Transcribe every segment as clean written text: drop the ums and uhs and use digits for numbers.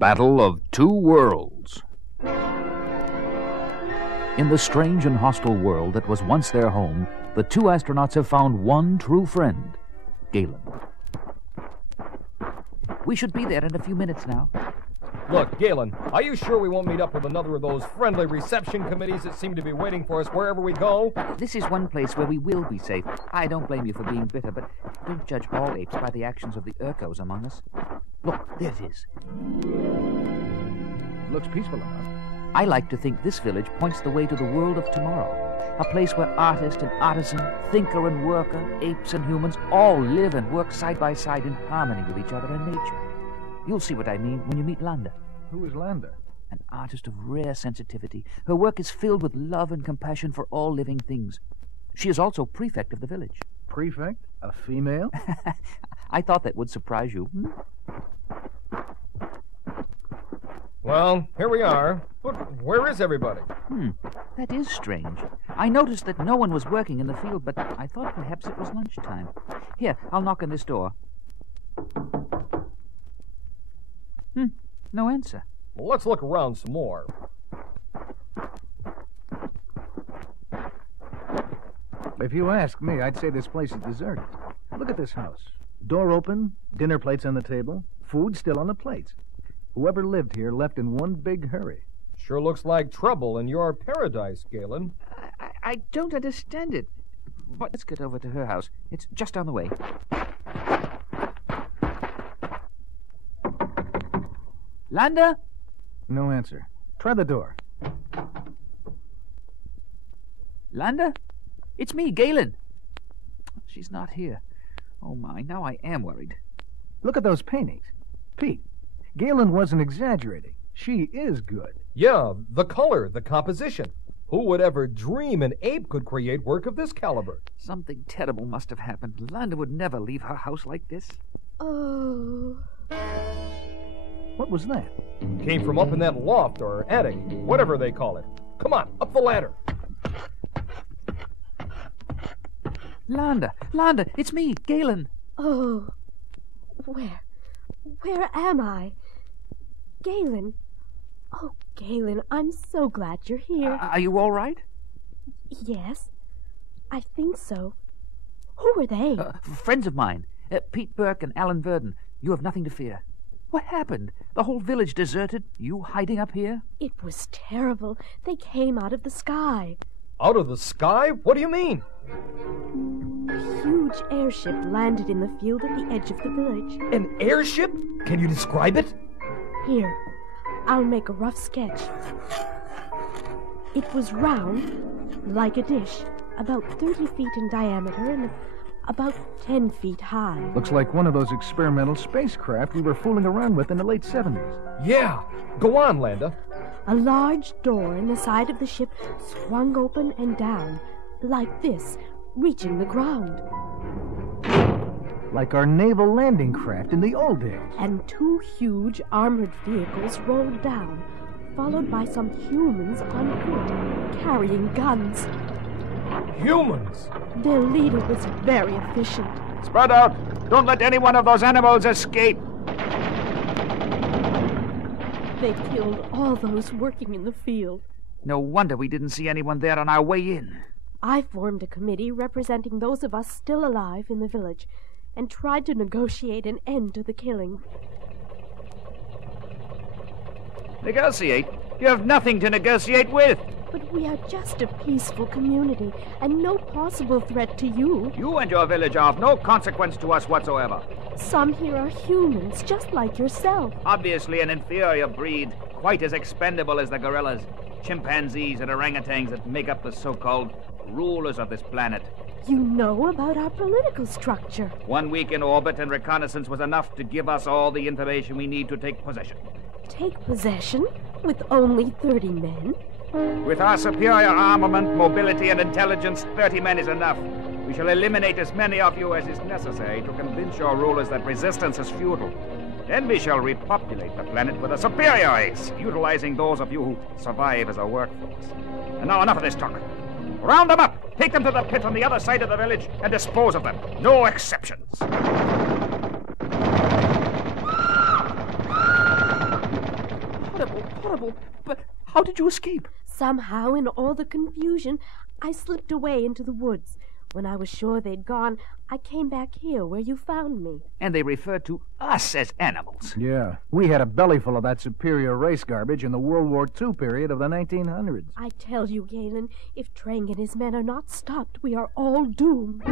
Battle of Two Worlds. In the strange and hostile world that was once their home, the two astronauts have found one true friend, Galen. We should be there in a few minutes now. Look, Galen, are you sure we won't meet up with another of those friendly reception committees that seem to be waiting for us wherever we go? This is one place where we will be safe. I don't blame you for being bitter, but don't judge all apes by the actions of the Urkos among us. Look, there it is. Looks peaceful enough. I like to think this village points the way to the world of tomorrow. A place where artist and artisan, thinker and worker, apes and humans all live and work side by side in harmony with each other and nature. You'll see what I mean when you meet Landa. Who is Landa? An artist of rare sensitivity. Her work is filled with love and compassion for all living things. She is also prefect of the village. Prefect? A female? I thought that would surprise you. Well, here we are. But where is everybody? That is strange. I noticed that no one was working in the field, but I thought perhaps it was lunchtime. Here, I'll knock on this door. No answer. Well, let's look around some more. If you ask me, I'd say this place is deserted. Look at this house. Door open, dinner plates on the table, food still on the plates. Whoever lived here left in one big hurry. Sure looks like trouble in your paradise, Galen. I don't understand it. But let's get over to her house. It's just down the way. Landa? No answer. Try the door. Landa? It's me, Galen. She's not here. Oh, my, now I am worried. Look at those paintings. Pete, Galen wasn't exaggerating. She is good. Yeah, the color, the composition. Who would ever dream an ape could create work of this caliber? Something terrible must have happened. Landa would never leave her house like this. Oh. What was that? Came from up in that loft or attic, whatever they call it. Come on, up the ladder. Landa, it's me, Galen. Oh. Where am I? Galen. Oh, Galen, I'm so glad you're here. Are you all right? Yes, I think so. Who are they? Friends of mine. Pete Burke and Alan Verdon. You have nothing to fear. What happened? The whole village deserted? You hiding up here? It was terrible. They came out of the sky. Out of the sky? What do you mean? A huge airship landed in the field at the edge of the village. An airship? Can you describe it? Here, I'll make a rough sketch. It was round, like a dish, about 30 feet in diameter and about 10 feet high. Looks like one of those experimental spacecraft we were fooling around with in the late 70s. Yeah. Go on, Landa. A large door in the side of the ship swung open and down, like this, reaching the ground. Like our naval landing craft in the old days. And two huge armored vehicles rolled down, followed by some humans on foot, carrying guns. Humans? Their leader was very efficient. Spread out. Don't let any one of those animals escape. They killed all those working in the field. No wonder we didn't see anyone there on our way in. I formed a committee representing those of us still alive in the village and tried to negotiate an end to the killing. Negotiate? You have nothing to negotiate with. But we are just a peaceful community and no possible threat to you. You and your village are of no consequence to us whatsoever. Some here are humans, just like yourself. Obviously an inferior breed, quite as expendable as the gorillas, chimpanzees, and orangutans that make up the so-called rulers of this planet. You know about our political structure. 1 week in orbit and reconnaissance was enough to give us all the information we need to take possession. Take possession? With only 30 men? With our superior armament, mobility, and intelligence, 30 men is enough. We shall eliminate as many of you as is necessary to convince your rulers that resistance is futile. Then we shall repopulate the planet with a superior race, utilizing those of you who survive as a workforce. And now enough of this talk. Round them up, take them to the pit on the other side of the village, and dispose of them. No exceptions. terrible. But how did you escape? Somehow, in all the confusion, I slipped away into the woods. When I was sure they'd gone, I came back here where you found me. And they refer to us as animals. Yeah, we had a bellyful of that superior race garbage in the World War II period of the 1900s. I tell you, Galen, if Trang and his men are not stopped, we are all doomed.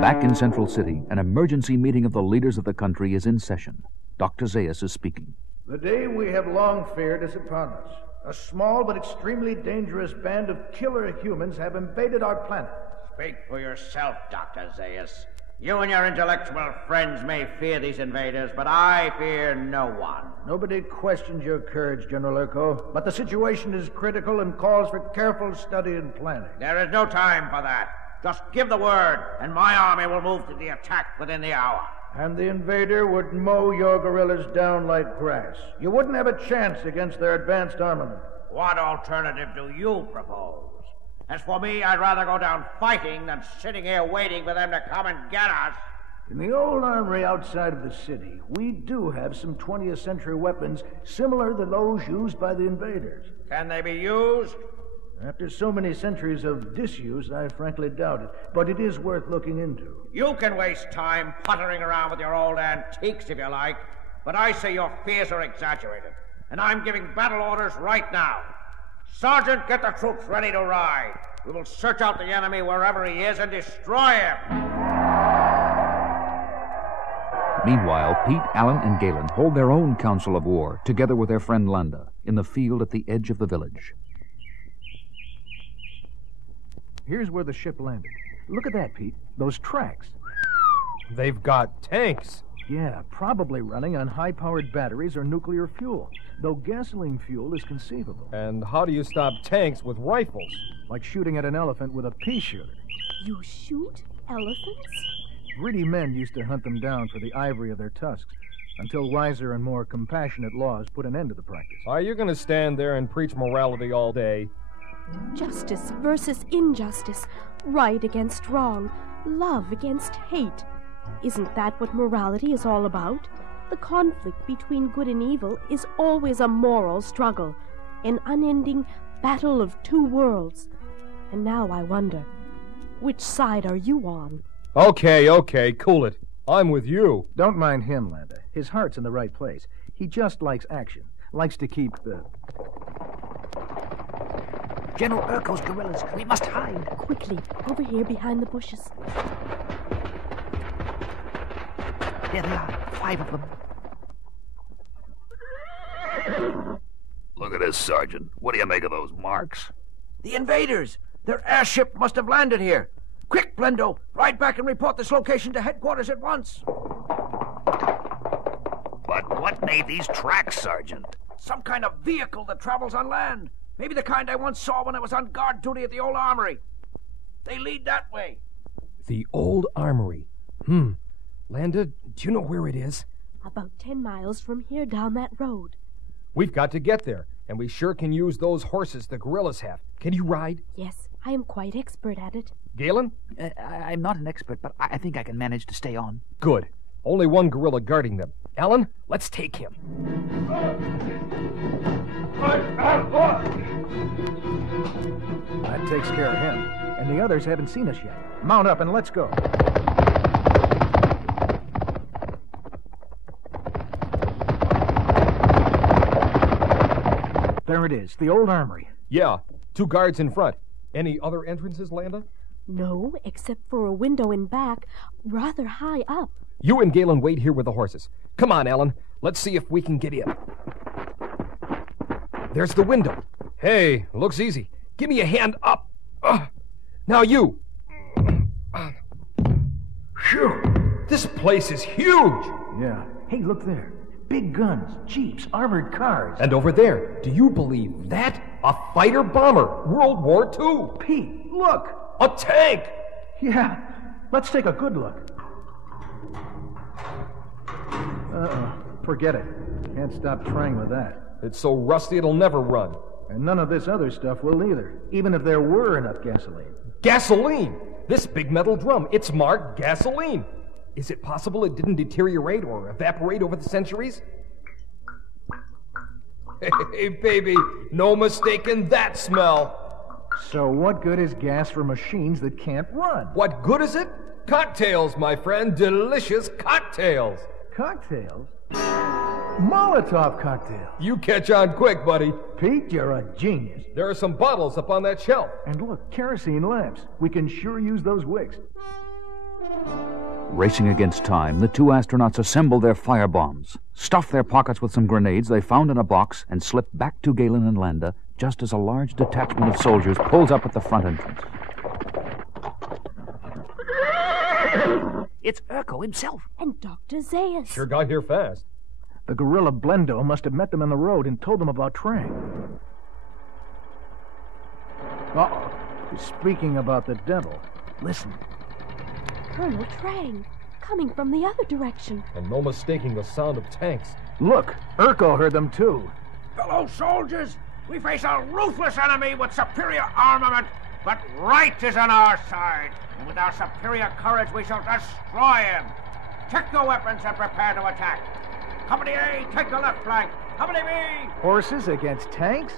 Back in Central City, an emergency meeting of the leaders of the country is in session. Dr. Zaius is speaking. The day we have long feared is upon us. A small but extremely dangerous band of killer humans have invaded our planet. Speak for yourself, Dr. Zaius. You and your intellectual friends may fear these invaders, but I fear no one. Nobody questions your courage, General Urko, but the situation is critical and calls for careful study and planning. There is no time for that. Just give the word, and my army will move to the attack within the hour. And the invader would mow your guerrillas down like grass. You wouldn't have a chance against their advanced armament. What alternative do you propose? As for me, I'd rather go down fighting than sitting here waiting for them to come and get us. In the old armory outside of the city, we do have some 20th century weapons similar to those used by the invaders. Can they be used? After so many centuries of disuse, I frankly doubt it, but it is worth looking into. You can waste time puttering around with your old antiques if you like, but I say your fears are exaggerated, and I'm giving battle orders right now. Sergeant, get the troops ready to ride. We will search out the enemy wherever he is and destroy him. Meanwhile, Pete, Alan, and Galen hold their own council of war, together with their friend Landa, in the field at the edge of the village. Here's where the ship landed. Look at that, Pete. Those tracks. They've got tanks. Yeah, probably running on high-powered batteries or nuclear fuel, though gasoline fuel is conceivable. And how do you stop tanks with rifles? Like shooting at an elephant with a pea shooter. You shoot elephants? Greedy men used to hunt them down for the ivory of their tusks, until wiser and more compassionate laws put an end to the practice. Are you going to stand there and preach morality all day? Justice versus injustice, right against wrong, love against hate. Isn't that what morality is all about? The conflict between good and evil is always a moral struggle, an unending battle of two worlds. And now I wonder, which side are you on? Okay, cool it. I'm with you. Don't mind him, Landa. His heart's in the right place. He just likes action, likes to keep the... General Urko's guerrillas. We must hide. Quickly, over here behind the bushes. There they are, 5 of them. Look at this, Sergeant. What do you make of those marks? The invaders! Their airship must have landed here. Quick, Blendo! Ride back and report this location to headquarters at once. But what made these tracks, Sergeant? Some kind of vehicle that travels on land. Maybe the kind I once saw when I was on guard duty at the old armory. They lead that way. The old armory. Landa, do you know where it is? About 10 miles from here down that road. We've got to get there, and we sure can use those horses the guerrillas have. Can you ride? Yes, I am quite expert at it. Galen? I'm not an expert, but I think I can manage to stay on. Good. Only one guerrilla guarding them. Alan, let's take him. That takes care of him. And the others haven't seen us yet. Mount up and let's go. There it is, the old armory. Yeah, 2 guards in front. Any other entrances, Landa? No, except for a window in back, rather high up. You and Galen wait here with the horses. Come on, Alan. Let's see if we can get in. There's the window. Hey, looks easy. Give me a hand up. Now you. Phew. This place is huge. Yeah. Hey, look there. Big guns, jeeps, armored cars. And over there, do you believe that? A fighter bomber, World War II. Pete, look. A tank. Yeah. Let's take a good look. Forget it. Can't stop trying with that. It's so rusty it'll never run. And none of this other stuff will either, even if there were enough gasoline. Gasoline! This big metal drum, it's marked gasoline. Is it possible it didn't deteriorate or evaporate over the centuries? Hey, baby, no mistaking that smell. So what good is gas for machines that can't run? What good is it? Cocktails, my friend. Delicious cocktails. Cocktails? Molotov cocktails. You catch on quick, buddy. Pete, you're a genius. There are some bottles up on that shelf. And look, kerosene lamps. We can sure use those wicks. Racing against time, the two astronauts assemble their firebombs, stuff their pockets with some grenades they found in a box, and slip back to Galen and Landa just as a large detachment of soldiers pulls up at the front entrance. It's Urko himself. And Dr. Zaius. Sure got here fast. The gorilla Blendo must have met them on the road and told them about Trang. Uh-oh. Speaking about the devil, listen. Colonel Trang, coming from the other direction. And no mistaking the sound of tanks. Look, Urko heard them too. Fellow soldiers, we face a ruthless enemy with superior armament, but right is on our side. And with our superior courage, we shall destroy him. Check your weapons and prepare to attack. Company A, take the left flank. Company B! Horses against tanks?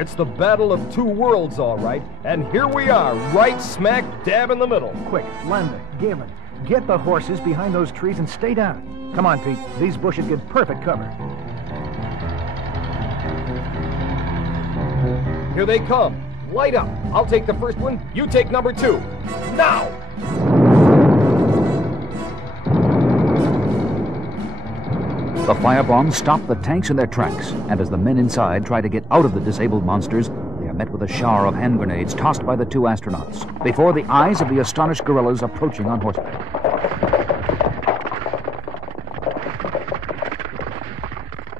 It's the battle of two worlds, all right. And here we are, right smack dab in the middle. Quick, Landa, Galen, get the horses behind those trees and stay down. Come on, Pete. These bushes give perfect cover. Here they come. Light up. I'll take the first one. You take number 2. Now! The firebombs stop the tanks in their tracks, and as the men inside try to get out of the disabled monsters, they are met with a shower of hand grenades tossed by the two astronauts, before the eyes of the astonished gorillas approaching on horseback.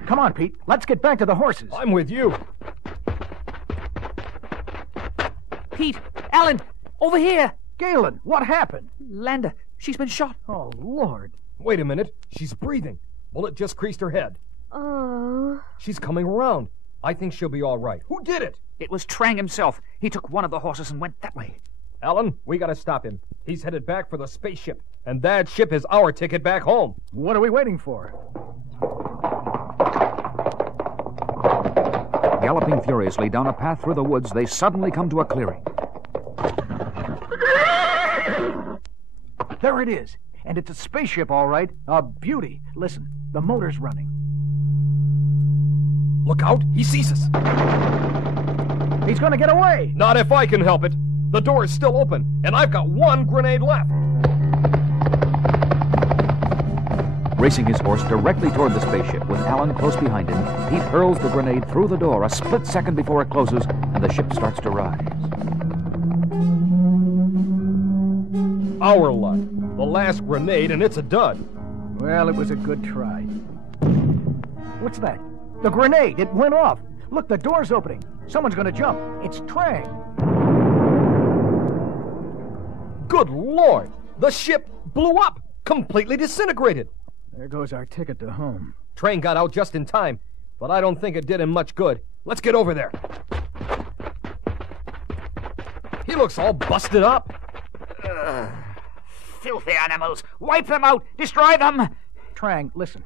Come on, Pete. Let's get back to the horses. I'm with you. Pete, Alan, over here. Galen, what happened? Landa, she's been shot. Oh, Lord. Wait a minute. She's breathing. Bullet just creased her head. Oh. She's coming around. I think she'll be all right. Who did it? It was Trang himself. He took one of the horses and went that way. Alan, we gotta stop him. He's headed back for the spaceship, and that ship is our ticket back home. What are we waiting for? Galloping furiously down a path through the woods, they suddenly come to a clearing. There it is. And it's a spaceship, all right. A beauty. Listen, the motor's running. Look out. He sees us. He's going to get away. Not if I can help it. The door is still open, and I've got one grenade left. Racing his horse directly toward the spaceship, with Alan close behind him, Pete hurls the grenade through the door a split second before it closes, and the ship starts to rise. Our luck. The last grenade, and it's a dud. Well, it was a good try. What's that? The grenade! It went off! Look, the door's opening. Someone's going to jump. It's Trang. Good Lord! The ship blew up! Completely disintegrated! There goes our ticket to home. Train got out just in time, but I don't think it did him much good. Let's get over there. He looks all busted up. Filthy animals. Wipe them out. Destroy them. Trang, listen.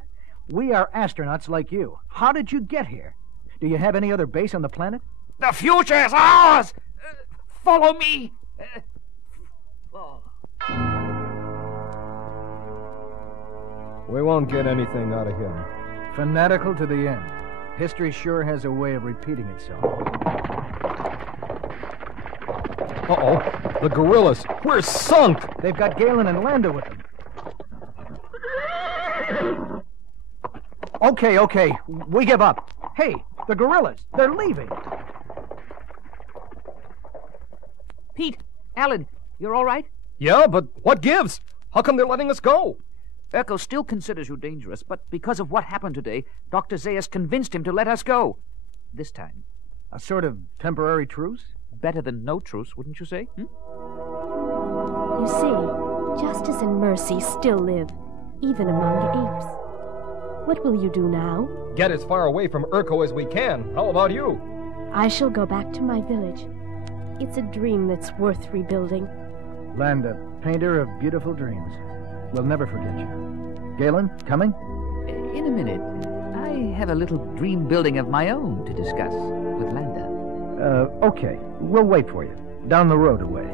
We are astronauts like you. How did you get here? Do you have any other base on the planet? The future is ours. Follow me. We won't get anything out of him. Fanatical to the end. History sure has a way of repeating itself. Uh-oh. The gorillas. We're sunk! They've got Galen and Landa with them. Okay. We give up. Hey, the gorillas. They're leaving. Pete, Alan, you're all right? Yeah, but what gives? How come they're letting us go? Urko still considers you dangerous, but because of what happened today, Dr. Zaius convinced him to let us go. This time. A sort of temporary truce? Better than no truce, wouldn't you say? You see, justice and mercy still live, even among apes. What will you do now? Get as far away from Urko as we can. How about you? I shall go back to my village. It's a dream that's worth rebuilding. Landa, painter of beautiful dreams. We'll never forget you. Galen, coming? In a minute. I have a little dream building of my own to discuss with Landa. Okay. We'll wait for you. Down the road a way.